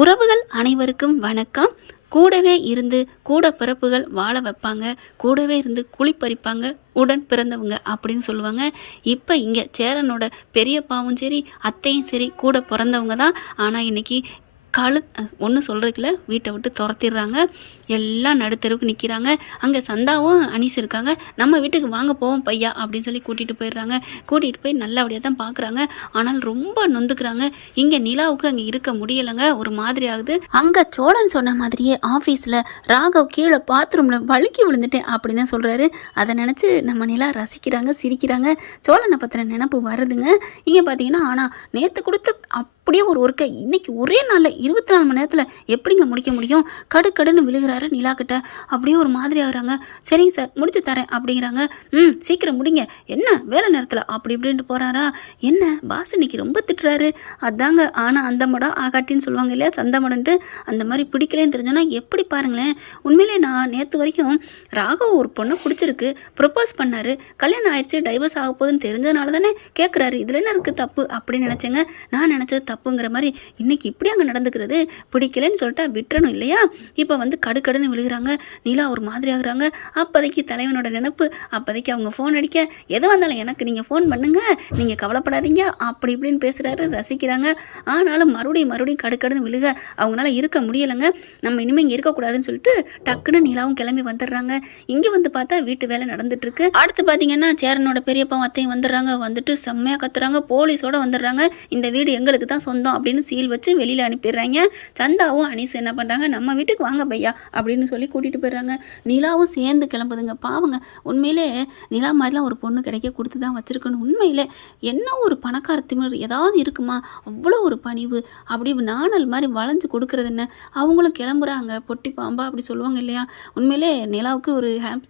உறவுகள் அனைவருக்கும் வணக்கம். கூடவே இருந்து கூட பிறப்புகள் வாழ வைப்பாங்க. கூடவே இருந்து குளிப்பறிப்பாங்க உடன் பிறந்தவங்க அப்படின்னு சொல்லுவாங்க. இப்போ இங்கே சேரனோட பெரியப்பாவும் சரி அத்தையும் சரி கூட பிறந்தவங்க தான். ஆனால் இன்றைக்கி கழு ஒன்றும் சொல்கிறதுக்குல வீட்டை விட்டு துரத்திடுறாங்க. எல்லாம் நடுத்தருவுக்கு நிற்கிறாங்க அங்கே சந்தாவும் அனிஸ் இருக்காங்க. நம்ம வீட்டுக்கு வாங்க போவோம் பையா அப்படின்னு சொல்லி கூட்டிகிட்டு போயிடுறாங்க. கூட்டிகிட்டு போய் நல்லபடியாக தான் பார்க்குறாங்க ஆனால் ரொம்ப நொந்துக்கிறாங்க. இங்கே நிலாவுக்கு அங்கே இருக்க முடியலைங்க. ஒரு மாதிரி ஆகுது. அங்கே சோழன் சொன்ன மாதிரியே ஆஃபீஸில் ராகவ் கீழே பாத்ரூமில் வழுக்கி விழுந்துட்டேன் அப்படின்னு தான் சொல்கிறாரு அதை நினச்சி நம்ம நிலா ரசிக்கிறாங்க சிரிக்கிறாங்க. சோழனை பற்றின நினப்பு வருதுங்க. இங்கே பார்த்தீங்கன்னா ஆனால் நேற்று கொடுத்த அப்படியே ஒரு ஒர்க்கை. இன்னைக்கு ஒரே நாளில் இருபத்தி நாலு மணி நேரத்தில் எப்படிங்க முடிக்க முடியும்? கடு கடுன்னு விழுகிறாரு நிலா கிட்ட. அப்படியே ஒரு மாதிரி ஆகுறாங்க. சரிங்க சார் முடிச்சு தரேன் அப்படிங்கிறாங்க. ம் சீக்கிரம் முடிங்க. என்ன வேலை நேரத்தில் அப்படி இப்படின்ட்டு போகிறாரா என்ன பாஸ் இன்னைக்கு ரொம்ப திட்டுறாரு. அதாங்க ஆனால் அந்த மடம் ஆகாட்டின்னு சொல்லுவாங்க இல்லையா சந்த மடன்ட்டு? அந்த மாதிரி பிடிக்கலன்னு தெரிஞ்சோன்னா எப்படி பாருங்களேன். உண்மையிலே நான் நேற்று வரைக்கும் ராகவ் ஒரு பொண்ணை பிடிச்சிருக்கு ப்ரொப்போஸ் பண்ணார். கல்யாணம் ஆயிடுச்சு டைவர்ஸ் ஆக போகுதுன்னு தெரிஞ்சதுனால தானே கேட்குறாரு இதில் என்ன இருக்குது தப்பு அப்படின்னு நினச்சேங்க. நான் நினச்சது தப்புங்கிற மாதிரி இன்னைக்கு இப்படி அங்கே நடந்துக்கிறது? பிடிக்கலன்னு சொல்லிட்டா விட்டுறணும் இல்லையா? இப்போ வந்து கடுக்கடுன்னு விழுகிறாங்க. நிலா ஒரு மாதிரி ஆகுறாங்க. அப்போதைக்கு தலைவனோட நினப்பு அப்போதைக்கு அவங்க ஃபோன் அடிக்க. எதுவாக இருந்தாலும் எனக்கு நீங்கள் ஃபோன் பண்ணுங்கள் நீங்கள் கவலைப்படாதீங்க. அப்படி இப்படின்னு பேசுகிறாரு ரசிக்கிறாங்க. ஆனாலும் மறுபடியும் மறுபடியும் கடுக்கடுன்னு விழுக. அவங்களால இருக்க முடியலைங்க. நம்ம இனிமேல் இங்கே இருக்கக்கூடாதுன்னு சொல்லிட்டு டக்குன்னு நிலாவும் கிளம்பி வந்துடுறாங்க. இங்கே வந்து பார்த்தா வீட்டு வேலை நடந்துட்டுருக்கு. அடுத்து பார்த்தீங்கன்னா சேரனோட பெரியப்பா அத்தையும் வந்துடுறாங்க. வந்துட்டு செம்மையாக கத்துறாங்க. போலீஸோட வந்துடுறாங்க. இந்த வீடு எங்களுக்கு தான் சொந்தம் அப்படின்னு சீல் வச்சு வெளியில் அனுப்பிடுறாங்க. சந்தாவும் அனீஸ் என்ன பண்ணுறாங்க நம்ம வீட்டுக்கு வாங்க பையா அப்படின்னு சொல்லி கூட்டிகிட்டு போயிடுறாங்க. நிலாவும் சேர்ந்து கிளம்புதுங்க. பாவங்க உண்மையிலே நிலா மாதிரிலாம் ஒரு பொண்ணு கிடைக்க கொடுத்து தான் வச்சுருக்கணும். உண்மையிலே என்ன ஒரு பணக்கார திமிர் ஏதாவது இருக்குமா? அவ்வளோ ஒரு பணிவு. அப்படி நாணல் மாதிரி வளைஞ்சு கொடுக்குறது என்ன? அவங்களும் கிளம்புறாங்க. பொட்டி பாம்பா அப்படி சொல்லுவாங்க இல்லையா? உண்மையிலே நிலாவுக்கு ஒரு ஹேப்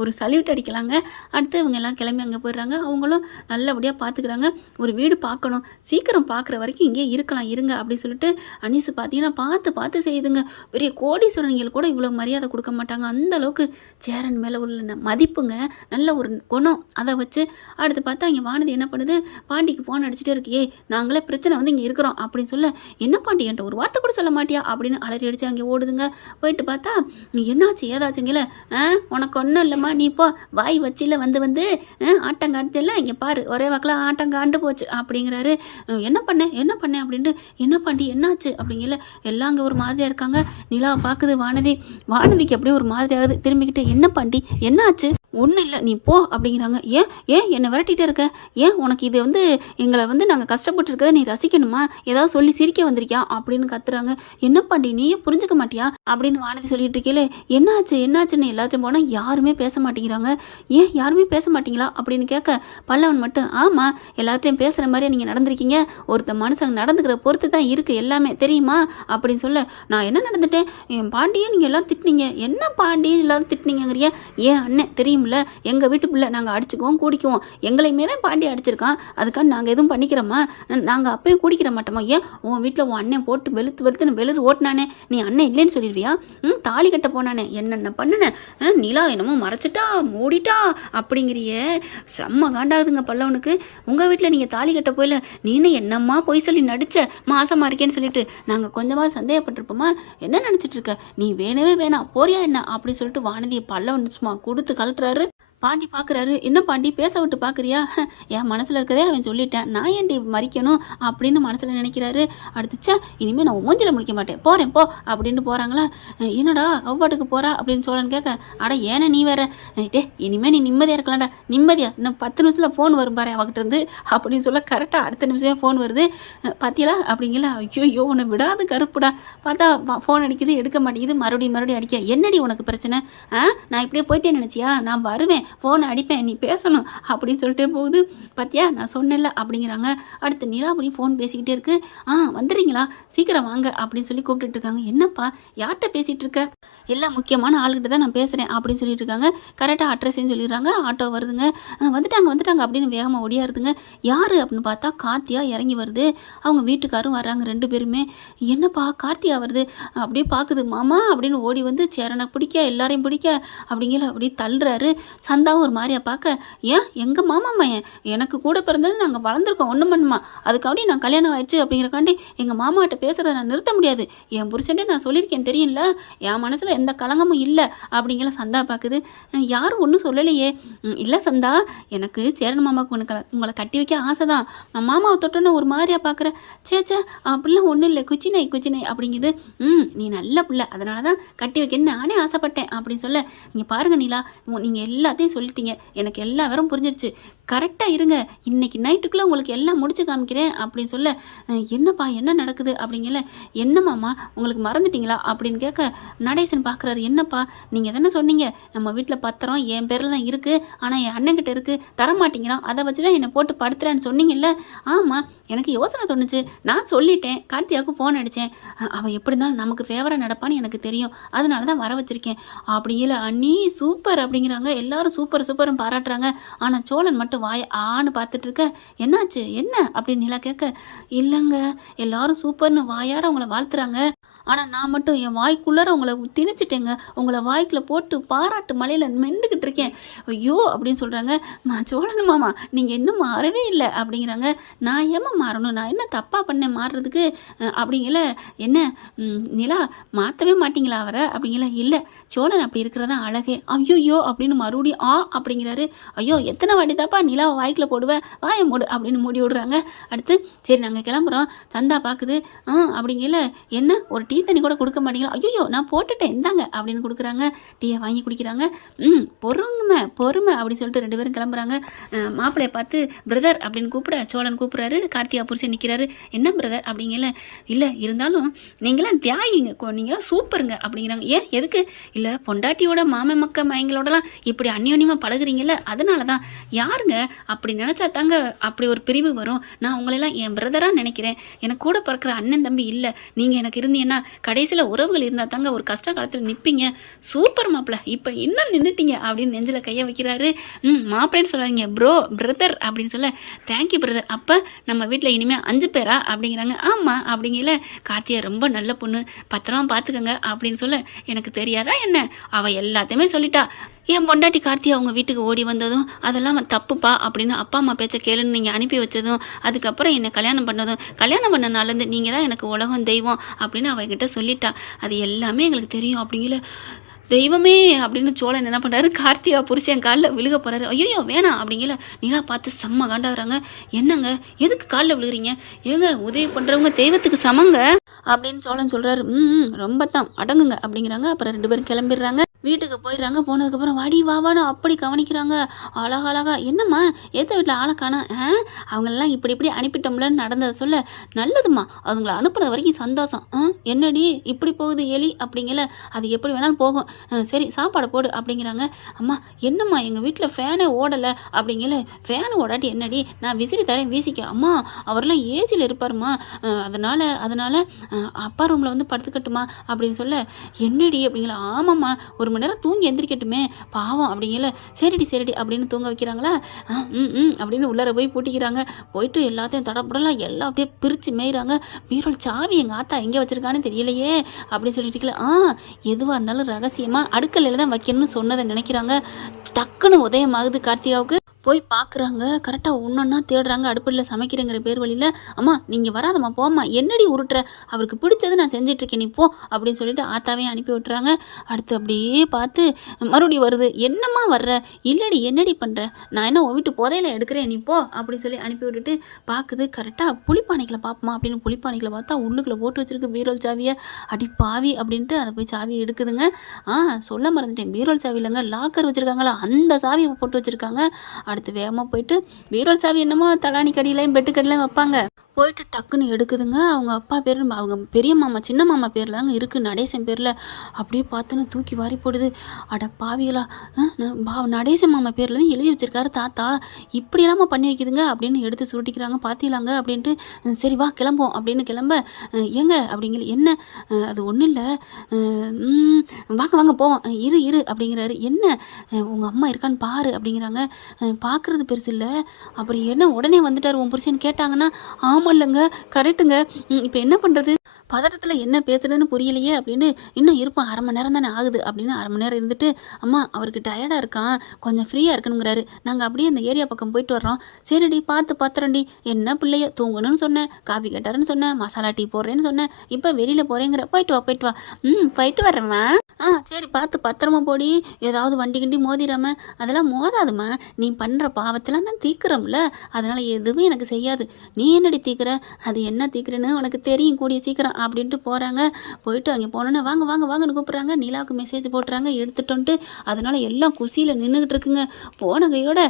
ஒரு சல்யூட் அடிக்கலாங்க. அடுத்து இவங்க எல்லாம் கிளம்பி அங்கே போயிடுறாங்க. அவங்களும் நல்லபடியாக பார்த்துக்கிறாங்க ஒரு வீடு பார்க்கணும். சீக்கிரம் பார்க்குற வரைக்கும் இங்கேயே இருக்கலாம் இருங்க அப்படின்னு சொல்லிட்டு அனிசு பார்த்தீங்கன்னா பார்த்து பார்த்து செய்துங்க. பெரிய கோடீஸ்வரனிகள் கூட இவ்வளோ மரியாதை கொடுக்க மாட்டாங்க. அந்த அளவுக்கு சேரன் மேலே உள்ள மதிப்புங்க நல்ல ஒரு குணம். அதை வச்சு அடுத்து பார்த்தா இங்கே வானதி என்ன பண்ணுது? பாண்டிக்கு ஃபோன் அடிச்சுட்டே இருக்கியே நாங்களே பிரச்சனை வந்து இங்கே இருக்கிறோம் அப்படின்னு சொல்ல என்ன பாண்டி என்கிட்ட ஒரு வார்த்தை கூட சொல்ல மாட்டியா? அப்படின்னு அலறி அடிச்சு அங்கே ஓடுதுங்க. போயிட்டு பார்த்தா நீ என்னாச்சு? ஏதாச்சுங்கள ஆ உனக்கு ஒன்றும் இல்லைம்மா. நீ போ. வாய் வச்சில வந்து வந்து ஆ, ஆட்டங்காட்டுல இங்கே பாரு. ஒரே வாக்கில் ஆட்டங்காண்டு போச்சு. அப்படிங்கிறாரு. என்ன பண்ணேன் என்ன பண்ணேன் அப்படின்ட்டு என்ன பாண்டி என்னாச்சு? அப்படிங்கல எல்லாம் அங்கே ஒரு மாதிரியாக இருக்காங்க. நிலா பார்க்குது வானதி. வானதிக்கு அப்படியே ஒரு மாதிரி ஆகுது. திரும்பிக்கிட்டு என்ன பாண்டி என்னாச்சு? ஒன்றும் இல்லை நீ போ அப்படிங்கிறாங்க. ஏன் ஏன் என்னை விரட்டிகிட்டே இருக்க? ஏன் உனக்கு இது வந்து எங்களை வந்து நாங்கள் கஷ்டப்பட்டு இருக்கதை நீ ரசிக்கணுமா? ஏதாவது சொல்லி சிரிக்க வந்திருக்கியா? அப்படின்னு கத்துறாங்க. என்ன பாண்டி நீயே புரிஞ்சுக்க மாட்டியா? அப்படின்னு வானதி சொல்லிட்டு இருக்கேல என்னாச்சு என்னாச்சுன்னு எல்லாத்தையும் போனால் யாருமே பேச மாட்டேங்கிறாங்க. ஏன் யாருமே பேச மாட்டீங்களா? அப்படின்னு கேட்க பல்லவன் மட்டும் ஆமாம் எல்லாத்தையும் பேசுகிற மாதிரியே நீங்கள் நடந்திருக்கீங்க? ஒருத்த மனுஷங்க நடந்துக்கிற பொறுத்து தான் இருக்குது எல்லாமே. தெரியுமா? அப்படின்னு சொல்ல நான் என்ன நடந்துட்டேன்? என் பாண்டியே நீங்கள் எல்லாம் திட்டினீங்க. என்ன பாண்டி எல்லோரும் திட்டினீங்கங்கிறிய? ஏன் அண்ணன்? தெரியும்ல எங்கள் வீட்டு பிள்ளை நாங்கள் அடிச்சுக்குவோம் குடிக்குவோம். எங்களையுமே தான் பாண்டி அடிச்சிருக்கான். அதுக்காக நாங்கள் எதுவும் பண்ணிக்கிறோமா? நாங்கள் அப்பயும் குடிக்கிற மாட்டோமா? ஏன்? உன் வீட்டில் உன் அண்ணன் போட்டு வெளுத்து வெளுத்துன்னு வெளுறு ஓட்டினானே. நீ அண்ணன் இல்லைன்னு சொல்லிடுவியா ம் தாலி கட்ட போனானே. என்னென்ன பண்ணினேன் நிலா என்னமோ மறைச்சிட்டா மூடிட்டா அப்படிங்கிறிய? செம்ம காண்டாகுதுங்க பல்லவனுக்கு. உங்கள் வீட்டில் நீங்கள் தாலி கட்ட போயில நீனு என்னம்மா பொய் சொல்லி நடிச்ச மாசமாக இருக்கேன்னு சொல்லிட்டு நாங்கள் கொஞ்சமாக சந்தேகப்பட்டிருப்போமா? என்ன நினச்சிட்டு இருக்க? நீ வேணவே வேணாம். போறியா என்ன? அப்படின்னு சொல்லிட்டு வானதியை பல்லவன் சும்மா கொடுத்து கலட்டுறாரு பாண்டி பார்க்குறாரு என்ன பாண்டி பேச விட்டு பார்க்குறியா என் மனசில் இருக்கதே அவன் சொல்லிட்டேன். நான் ஏன்டி மறிக்கணும் அப்படின்னு மனசில் நினைக்கிறாரு. அடுத்துச்சா இனிமேல் நான் மூஞ்சில முடிக்க மாட்டேன். போகிறேன் போ அப்படின்னு போகிறாங்களா என்னடா அவ்வாட்டுக்கு போகிறா அப்படின்னு சொல்லன்னு கேட்க அட ஏன நீ வேற? டே இனிமேல் நீ நிம்மதியாக இருக்கலாம்டா. நிம்மதியா இன்னும் பத்து நிமிஷத்தில் ஃபோன் வரும் பாரு அவகிட்ட இருந்து அப்படின்னு சொல்ல கரெக்டாக அடுத்த நிமிஷமே ஃபோன் வருது. பார்த்தியலா பாத்தியலா? அப்படிங்களா? ஐயோ ஐயோ உன்னை விடாது கருப்புடா. பார்த்தா ஃபோன் அடிக்குது எடுக்க மாட்டேங்குது. மறுபடியும் மறுபடியும் அடிக்க. என்னடி உனக்கு பிரச்சனை? ஆ நான் இப்படியே போயிட்டே நினச்சியா? நான் வருவேன். ஃபோனை அடிப்பேன் நீ பேசணும். அப்படின்னு சொல்லிட்டே போகுது. பாத்தியா? நான் சொன்னேன்ல அப்படிங்கிறாங்க. அடுத்து நிலாபுரி ஃபோன் பேசிக்கிட்டே இருக்கு. ஆ வந்துடுறீங்களா? சீக்கிரம் வாங்க அப்படின்னு சொல்லி கூப்பிட்டுட்டு இருக்காங்க. என்னப்பா? யார்கிட்ட பேசிகிட்டு இருக்க? எல்லாம் முக்கியமான ஆளுகிட்ட தான் நான் பேசுகிறேன் அப்படின்னு சொல்லிட்டு இருக்காங்க. கரெக்டாக அட்ரஸையும் சொல்லிடுறாங்க. ஆட்டோ வருதுங்க. வந்துட்டாங்க வந்துட்டாங்க அப்படின்னு வேகமாக ஒடியாருதுங்க. யார் அப்படின்னு பார்த்தா கார்த்தியா இறங்கி வருது. அவங்க வீட்டுக்காரும் வர்றாங்க ரெண்டு பேருமே. என்னப்பா கார்த்தியா வருது? அப்படியே பார்க்குது மாமா அப்படின்னு ஓடி வந்து சேரனை பிடிக்க எல்லாரையும் பிடிக்க அப்படிங்கிற அப்படியே தள்ளுறாரு. சந்த நந்தா ஒரு மாதிரியா பார்க்க ஏன்? எங்கள் மாமா மையன் எனக்கு கூட பிறந்தது நாங்கள் வளர்ந்துருக்கோம் ஒன்றும் பண்ணுமா அதுக்காண்டி நான் கல்யாணம் ஆயிடுச்சு அப்படிங்கிறக்காண்டி எங்கள் மாமாட்ட பேசுகிறத நான் நிறுத்த முடியாது. என் புருஷன்ட்டு நான் சொல்லியிருக்கேன் தெரியும்ல? என் மனசில் எந்த கலங்கமும் இல்லை அப்படிங்கிற சந்தா பார்க்குது யாரும் ஒன்றும் சொல்லலையே. இல்லை சந்தா எனக்கு சேரன் மாமாவுக்கு உனக்கு உங்களை கட்டி வைக்க ஆசை தான் நான் மாமாவை தொட்டோன்னு ஒரு மாதிரியா பார்க்குறேன் சே சே அப்படிலாம் ஒன்றும் இல்லை குச்சினை குச்சினை அப்படிங்குது. ம் நீ நல்ல பிள்ளை அதனால தான் கட்டி வைக்கன்னு நானே ஆசைப்பட்டேன் அப்படின்னு சொல்ல நீங்கள் பாருங்க நீலா நீங்கள் எல்லாத்தையும் சொல்லிட்டீங்க. எனக்கு எல்லா விவரம் புரிஞ்சிருச்சு. கரெக்டாக இருங்க. இன்னைக்கு நைட்டுக்குள்ளே உங்களுக்கு எல்லாம் முடிச்சு காமிக்கிறேன் அப்படின்னு சொல்ல என்னப்பா என்ன நடக்குது? அப்படிங்கல என்னம்மாம்மா உங்களுக்கு மறந்துட்டீங்களா? அப்படின்னு கேட்க நடேசன் பார்க்குறாரு என்னப்பா நீங்கள் தானே சொன்னீங்க. நம்ம வீட்டில் பத்திரம் என் பேரில் தான் இருக்குது ஆனால் என் அண்ணன்கிட்ட இருக்குது தரமாட்டேங்கிறான் அதை வச்சு தான் என்னை போட்டு படுத்துறான்னு சொன்னீங்கல்ல? ஆமாம் எனக்கு யோசனை தோணுச்சு. நான் சொல்லிட்டேன். கார்த்தியாவுக்கு ஃபோன் அடித்தேன் அவள் எப்படி இருந்தாலும் நமக்கு ஃபேவராக நடப்பான்னு எனக்கு தெரியும். அதனால தான் வர வச்சுருக்கேன். அப்படிங்கல அண்ணி சூப்பர் அப்படிங்கிறாங்க. எல்லாரும் சூப்பர் சூப்பரும் பாராட்டுறாங்க. ஆனால் சோழன் மட்டும் வாய ஆன்னு பார்த்துட்டு இருக்க என்னாச்சு? என்ன? அப்படின்னு நிலா கேட்க இல்லைங்க எல்லாரும் சூப்பர்னு வாயார அவங்கள வாழ்த்துறாங்க. ஆனால் நான் மட்டும் என் வாய்க்குள்ளார உங்களை திணிச்சிட்டேங்க. உங்களை வாய்க்குள்ள போட்டு பாராட்டு மலையில் மெண்டுக்கிட்டு இருக்கேன். ஐயோ! அப்படின்னு சொல்கிறாங்க மா சோழன் மாமா நீங்கள் இன்னும் மாறவே இல்லை. அப்படிங்கிறாங்க. நான் ஏமா மாறணும்? நான் என்ன தப்பாக பண்ணேன் மாறுறதுக்கு? அப்படிங்கல என்ன? நிலா மாற்றவே மாட்டிங்களா அவரை? அப்படிங்கல இல்லை சோழன் அப்படி இருக்கிறதா அழகே. ஐயோயோ! அப்படின்னு மறுபடியும் ஆ அப்படிங்கிறாரு. ஐயோ எத்தனை வாட்டி தாப்பா நிலாவை வாய்க்குள்ள போடுவேன் வாயை மூடு அப்படின்னு மூடி விடுறாங்க. அடுத்து சரி நாங்கள் கிளம்புறோம். சந்தா பார்க்குது ஆ அப்படிங்கல என்ன? ஒரு டீ தண்ணி கூட கொடுக்க மாட்டீங்களா? ஐயோ நான் போட்டுட்டேன். இந்தாங்க அப்படின்னு கொடுக்குறாங்க. டீயை வாங்கி குடிக்கிறாங்க. ம் பொறுமை பொறுமை அப்படின்னு சொல்லிட்டு ரெண்டு பேரும் கிளம்புறாங்க. மாப்பிள்ளையை பார்த்து பிரதர் அப்படின்னு கூப்பிட சோழன் கூப்பிட்றாரு. கார்த்திகா புருஷன் நிற்கிறாரு என்ன பிரதர்? அப்படிங்கல இல்லை இருந்தாலும் நீங்களாம் தியாகிங்க. கொ- நீங்களாம் சூப்பருங்க. அப்படிங்கிறாங்க. ஏன்? எதுக்கு? இல்லை பொண்டாட்டியோட மாமன் மக்க மயங்களோடலாம் இப்படி அந்யோன்யமாக பழகுறீங்கல்ல அதனால தான் யாருங்க? அப்படி நினச்சா தாங்க அப்படி ஒரு பிரிவு வரும். நான் உங்களெல்லாம் என் பிரதராக நினைக்கிறேன். எனக்கு கூட பிறக்கிற அண்ணன் தம்பி இல்லை. நீங்கள் எனக்கு இருந்தீங்கன்னா கடைசியில் உறவுகள் இருந்தால் தாங்க ஒரு கஷ்ட காலத்தில் நிற்பீங்க சூப்பர் மாப்பிள்ள இப்போ இன்னும் நின்றுட்டீங்க அப்படின்னு நெஞ்சில் கையை வைக்கிறாரு. ம் மாப்பிள்ளைன்னு சொல்லாதீங்க. ப்ரோ பிரதர் அப்படின்னு சொல்ல தேங்க்யூ பிரதர் அப்போ நம்ம வீட்டில் இனிமேல் அஞ்சு பேரா? அப்படிங்கிறாங்க. ஆமாம் அப்படிங்கல கார்த்தியா ரொம்ப நல்ல பொண்ணு. பத்திரமா பார்த்துக்கங்க அப்படின்னு சொல்ல எனக்கு தெரியாதா என்ன? அவள் எல்லாத்தையுமே சொல்லிட்டா. என் பொண்டாட்டி கார்த்தி அவங்க வீட்டுக்கு ஓடி வந்ததும் அதெல்லாம் தப்புப்பா அப்படின்னு அப்பா அம்மா பேச்சை கேளுன்னு நீங்கள் அனுப்பி வச்சதும் அதுக்கப்புறம் என்னை கல்யாணம் பண்ணதும் கல்யாணம் பண்ண நாள்லேருந்து நீங்கள் தான் எனக்கு உலகம் தெய்வம் அப்படின்னு அவகிட்ட சொல்லிட்டா. அது எல்லாமே எங்களுக்கு தெரியும் அப்படிங்கிற தெய்வமே அப்படின்னு சோழன் என்ன பண்ணுறாரு கார்த்திகா புருஷன் காலில் விழுக போகிறாரு ஐயோ வேணாம் அப்படிங்கல நிலா பார்த்து செம்ம காண்டாகிறாங்க என்னங்க? எதுக்கு காலில் விழுகிறீங்க? ஏங்க உதவி பண்ணுறவங்க தெய்வத்துக்கு சமங்க? அப்படின்னு சோழன் சொல்கிறாரு ம் ரொம்ப தான். அடங்குங்க அப்படிங்கிறாங்க. அப்புறம் ரெண்டு பேரும் கிளம்பிடுறாங்க. வீட்டுக்கு போயிடுறாங்க. போனதுக்கப்புறம் வாடி வாவான்னு அப்படி கவனிக்கிறாங்க. அழகா அழகா என்னம்மா ஏத்த வீட்டில் ஆளை காணா ஆ? அவங்களெல்லாம் இப்படி இப்படி அனுப்பிட்டோம்லன்னு நடந்ததை சொல்ல நல்லதும்மா அதுங்களை அனுப்புன வரைக்கும் சந்தோஷம். ஆ என்னடி இப்படி போகுது எலி? அப்படிங்கல அது எப்படி வேணாலும் போகும். சரி சாப்பாடு போடு அப்படிங்கிறாங்க. அம்மா என்னம்மா எங்கள் வீட்டில் ஃபேனே ஓடலை? அப்படிங்கல ஃபேன் ஓடாட்டி என்னடி? நான் விசிறி தரேன் வீசிக்க. அம்மா அவர்லாம் ஏசியில் இருப்பாருமா அதனால் அதனால் அப்பா ரூமில் வந்து படுத்துக்கட்டுமா? அப்படின்னு சொல்ல என்னடி? அப்படிங்களா ஆமாம்மா ஒரு மணி நேரம் தூங்கி எந்திரிக்கட்டுமே. பாவம் அப்படிங்கல சரிடி சரிடி அப்படின்னு தூங்க வைக்கிறாங்களா? ஆ, ம் ம் அப்படின்னு உள்ளார போய் பூட்டிக்கிறாங்க. போயிட்டு எல்லாத்தையும் தடப்படலாம் எல்லாம் அப்படியே பிரித்து மேய்கிறாங்க பீரோல் சாவி எங்கள் ஆத்தா எங்கே வச்சுருக்கான்னு தெரியலையே அப்படின்னு சொல்லிட்டு இருக்கல, ஆ எதுவாக இருந்தாலும் ரகசியமாக அடுக்கலையில் தான் வைக்கணும்னு சொன்னதை நினைக்கிறாங்க. டக்குன்னு உதயமாகுது கார்த்திகாவுக்கு. போய் பார்க்குறாங்க கரெக்டாக ஒன்றொன்னா தேடுறாங்க. அடுப்பில் சமைக்கிறேங்கிற பேர் வழியில் அம்மா நீங்கள் வராதம்மா போம்மா என்னடி உருட்டுற? அவருக்கு பிடிச்சது நான் செஞ்சிட்ருக்கேன் நீ போ அப்படின்னு சொல்லிட்டு ஆத்தாவே அனுப்பி விட்டுறாங்க. அடுத்து அப்படியே பார்த்து மறுபடியும் வருது. என்னம்மா வர்ற? இல்லடி என்னடி பண்ணுற நான் என்ன உன் வீட்டு புதையில எடுக்கிறேன் நீ போ அப்படின்னு சொல்லி அனுப்பி விட்டுட்டு பார்க்குது கரெக்டாக புளிப்பானைகளை பார்ப்போமா அப்படின்னு புளிப்பானைகளை பார்த்தா உள்ளுக்குள்ளே போட்டு வச்சிருக்கு பீரோல் சாவியை. அடி பாவி அப்படின்ட்டு அதை போய் சாவி எடுக்குதுங்க. ஆ சொல்ல மறந்துட்டேன். பீரோல் சாவி இல்லைங்க லாக்கர் வச்சுருக்காங்களா? அந்த சாவியை போட்டு வச்சுருக்காங்க. அடுத்து வேகமாக போயிட்டு வீரல் சாவி என்னமோ தலானி கடியிலையும் பெட்டு கடியிலையும் வைப்பாங்க. போயிட்டு டக்குன்னு எடுக்குதுங்க. அவங்க அப்பா பேர் அவங்க பெரிய மாமா சின்ன மாமா பேரில் தாங்க இருக்குது நடேசன் பேரில். அப்படியே பார்த்தோன்னு தூக்கி வாரி போடுது. அட பாவிகளா ஆ, பா- நடேசன் மாமா பேரில் தான் எழுதி வச்சிருக்காரு தாத்தா. இப்படியெல்லாமா பண்ணி வைக்குதுங்க அப்படின்னு எடுத்து சுருட்டிக்கிறாங்க. பார்த்தீங்களாங்க அப்படின்ட்டு சரி வா கிளம்புவோம். அப்படின்னு கிளம்ப ஏங்க? அப்படிங்கிற என்ன? அது ஒன்றும் இல்லை. வாங்க வாங்க போவோம். இரு இரு. அப்படிங்கிறாரு. என்ன? உங்கள் அம்மா இருக்கான்னு பாரு. அப்படிங்கிறாங்க. பார்க்குறது பெருசு இல்லை. அப்புறம் என்ன உடனே வந்துட்டார் உன் புருஷன்? கேட்டாங்கன்னா ஆமாம் இல்லைங்க. கரெக்டுங்க இப்போ என்ன பண்ணுறது பதட்டத்தில் என்ன பேசுறதுன்னு புரியலையே அப்படின்னு இன்னும் இருப்போம். அரை மணி நேரம் தானே ஆகுது அப்படின்னு அரை மணி நேரம் இருந்துட்டு அம்மா அவருக்கு டயர்டாக இருக்கான். கொஞ்சம் ஃப்ரீயாக இருக்கணுங்கிறாரு. நாங்கள் அப்படியே அந்த ஏரியா பக்கம் போயிட்டு வர்றோம். சரிடி பார்த்து பத்திரண்டி என்ன பிள்ளைய? தூங்கணும்னு சொன்னேன். காஃபி கேட்டாருன்னு சொன்னேன். மசாலா டீ போடுறேன்னு சொன்னேன். இப்போ வெளியில் போகிறேங்கிற போயிட்டு வா போயிட்டு வா. ம் போயிட்டு வரேம்மா ஆ சரி பார்த்து பத்திரமா போடி. ஏதாவது வண்டி கிண்டி மோதிராம. அதெல்லாம் மோதாதும்மா. நீ பண்ணுற பாவத்தெல்லாம் தான் தீக்குறோம்ல. அதனால் எதுவும் எனக்கு செய்யாது. நீ என்னடி தீக்குற? அது என்ன தீக்குறேன்னு உனக்கு தெரியும் கூடிய சீக்கிரம் அப்படின்ட்டு போகிறாங்க போயிட்டு அங்கே போனோன்னே வாங்க வாங்க வாங்கன்னு கூப்பிட்றாங்க. நிலாவுக்கு மெசேஜ் போட்டுறாங்க எடுத்துட்டோன்ட்டு. அதனால் எல்லாம் குசியில் நின்றுக்கிட்டு இருக்குங்க. போன கையோட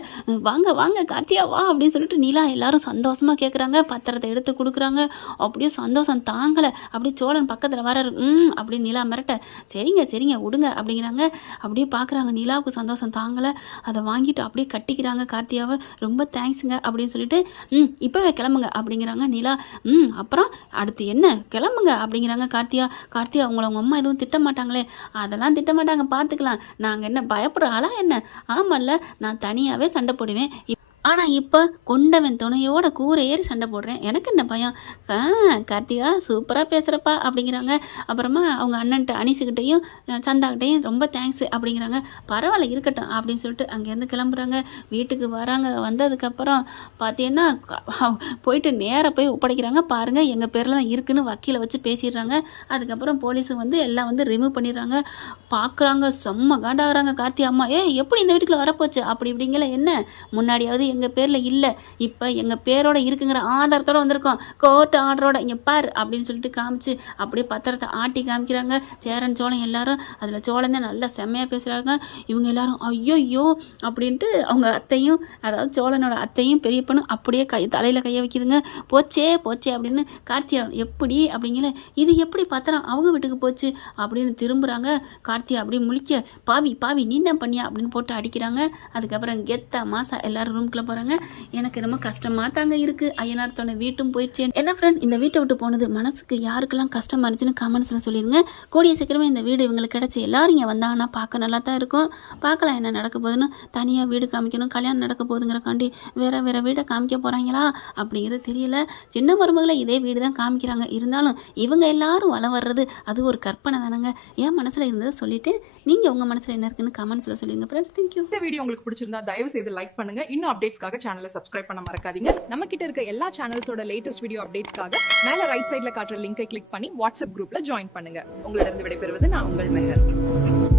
வாங்க வாங்க கார்த்தியா வா அப்படின்னு சொல்லிட்டு நிலா எல்லாரும் சந்தோஷமாக கேட்குறாங்க பத்திரத்தை எடுத்து கொடுக்குறாங்க. அப்படியே சந்தோஷம் தாங்கலை. அப்படியே சோழன் பக்கத்தில் வராரு. ம் அப்படின்னு நிலா மிரட்ட. சரிங்க சரி சரிங்க விடுங்க அப்படிங்கிறாங்க. அப்படியே பார்க்குறாங்க நிலாவுக்கு சந்தோஷம். தாங்கலை. அதை வாங்கிட்டு அப்படியே கட்டிக்கிறாங்க கார்த்தியாவை. ரொம்ப தேங்க்ஸுங்க அப்படின்னு சொல்லிட்டு ம் இப்போவே கிளம்புங்க அப்படிங்கிறாங்க நிலா. ம் அப்புறம் அடுத்து என்ன? கிளம்புங்க அப்படிங்கிறாங்க கார்த்தியா. கார்த்தியா உங்களை உங்கள் அம்மா எதுவும் திட்ட மாட்டாங்களே அதெல்லாம் திட்ட மாட்டாங்க பார்த்துக்கலாம். நாங்கள் என்ன பயப்படுற ஆளா என்ன? ஆமாம்ல நான் தனியாகவே சண்டை போடுவேன். ஆனால் இப்போ கொண்டவன் துணையோட கூரை ஏறி சண்டை போடுறேன். எனக்கு என்ன பயம்? ஆ கார்த்திகா சூப்பராக பேசுகிறப்பா அப்படிங்கிறாங்க. அப்புறமா அவங்க அண்ணன்ட்ட அனிசுக்கிட்டையும் சந்தாக்கிட்டையும் ரொம்ப தேங்க்ஸ் அப்படிங்கிறாங்க. பரவாயில்ல இருக்கட்டும் அப்படின்னு சொல்லிட்டு அங்கேருந்து கிளம்புறாங்க. வீட்டுக்கு வராங்க. வந்ததுக்கப்புறம் பார்த்தீங்கன்னா போயிட்டு நேராக போய் ஒப்படைக்கிறாங்க. பாருங்கள் எங்கள் பேரில் தான் இருக்குன்னு வக்கீலை வச்சு பேசிடுறாங்க. அதுக்கப்புறம் போலீஸும் வந்து எல்லாம் வந்து ரிமூவ் பண்ணிடுறாங்க. பார்க்குறாங்க செம்ம காண்டாகிறாங்க கார்த்தி அம்மா. ஏ எப்படி இந்த வீட்டுக்குள்ள வரப்போச்சு? அப்படி இப்படிங்கல என்ன? முன்னாடியாவது எங்கள் பேரில் இல்லை. இப்போ எங்கள் பேரோட இருக்குங்கிற ஆதாரத்தோட வந்திருக்கோம். கோர்ட் ஆர்டரோட இங்கே பார் அப்படின்னு சொல்லிட்டு காமிச்சு அப்படியே பத்திரத்தை ஆட்டி காமிக்கிறாங்க. சேரன் சோழன் எல்லாரும். அதில் சோழன் தான் நல்லா செம்மையாக பேசுகிறாங்க இவங்க எல்லாரும் ஐயோயோ அப்படின்ட்டு அவங்க அத்தையும் அதாவது சோழனோட அத்தையும் பெரியப்பனும் அப்படியே கை தலையில் கையை வைக்கிதுங்க. போச்சே போச்சே அப்படின்னு கார்த்தியா எப்படி? அப்படிங்கல இது எப்படி பத்திரம்? அவங்க வீட்டுக்கு போச்சு அப்படின்னு திரும்புகிறாங்க கார்த்தியா அப்படியே முழிக்க பாவி பாவி நீ தான் பண்ணியா? அப்படின்னு போட்டு அடிக்கிறாங்க. அதுக்கப்புறம் கெத்தா மாசா எல்லாரும் ரூம்குள்ளே போகிறாங்க எனக்கு ரொம்ப கஷ்டமாக தாங்க இருக்குது ஐயனார் தோணை வீட்டும் போயிடுச்சு. என்ன ஃப்ரெண்ட் இந்த வீட்டை விட்டு போனது மனசுக்கு யாருக்கெல்லாம் கஷ்டமா இருந்துச்சுன்னு கமெண்ட்ஸில் சொல்லிடுங்க கூடிய சீக்கிரமே இந்த வீடு இவங்களுக்கு கிடச்சி. எல்லாரும் இங்கே வந்தாங்கன்னா பார்க்க நல்லா தான் இருக்கும். பார்க்கலாம் என்ன நடக்க போகுதுன்னு. தனியாக வீடு காமிக்கணும். கல்யாணம் நடக்க போகுதுங்கிறக்காண்டி வேறு வேறு வீடை காமிக்க போகிறாங்களா அப்படிங்கிறது தெரியல. சின்ன மருமகளை இதே வீடு தான் காமிக்கிறாங்க. இருந்தாலும் இவங்க எல்லாரும் வளம் வர்றது அது ஒரு கற்பனை தானங்க. என் மனசில் இருந்ததை சொல்லிட்டு நீங்கள் உங்கள் மனசில் என்ன இருக்குன்னு கமெண்ட்ஸில் சொல்லிடுங்க ஃப்ரெண்ட்ஸ் தேங்க்யூ இந்த வீடியோ உங்களுக்கு பிடிச்சிருந்தா தயவு செய்து லைக் பண்ணுங்க. இன்னும் அப்டேட்ஸ்க்காக சேனலை சப்ஸ்கிரைப் பண்ண மறக்காதீங்க. நம்ம கிட்ட இருக்க எல்லா சேனல்ஸோட லேட்டஸ்ட் வீடியோ அப்டேட்ஸ்க்காக மேல ரைட் சைடுல காட்டுற லிங்கை கிளிக் பண்ணி வாட்ஸ்அப் குரூப்ல ஜாயின் பண்ணுங்க. உங்களிடம் விடைபெறுவது நான் உங்கள் மெஹர்.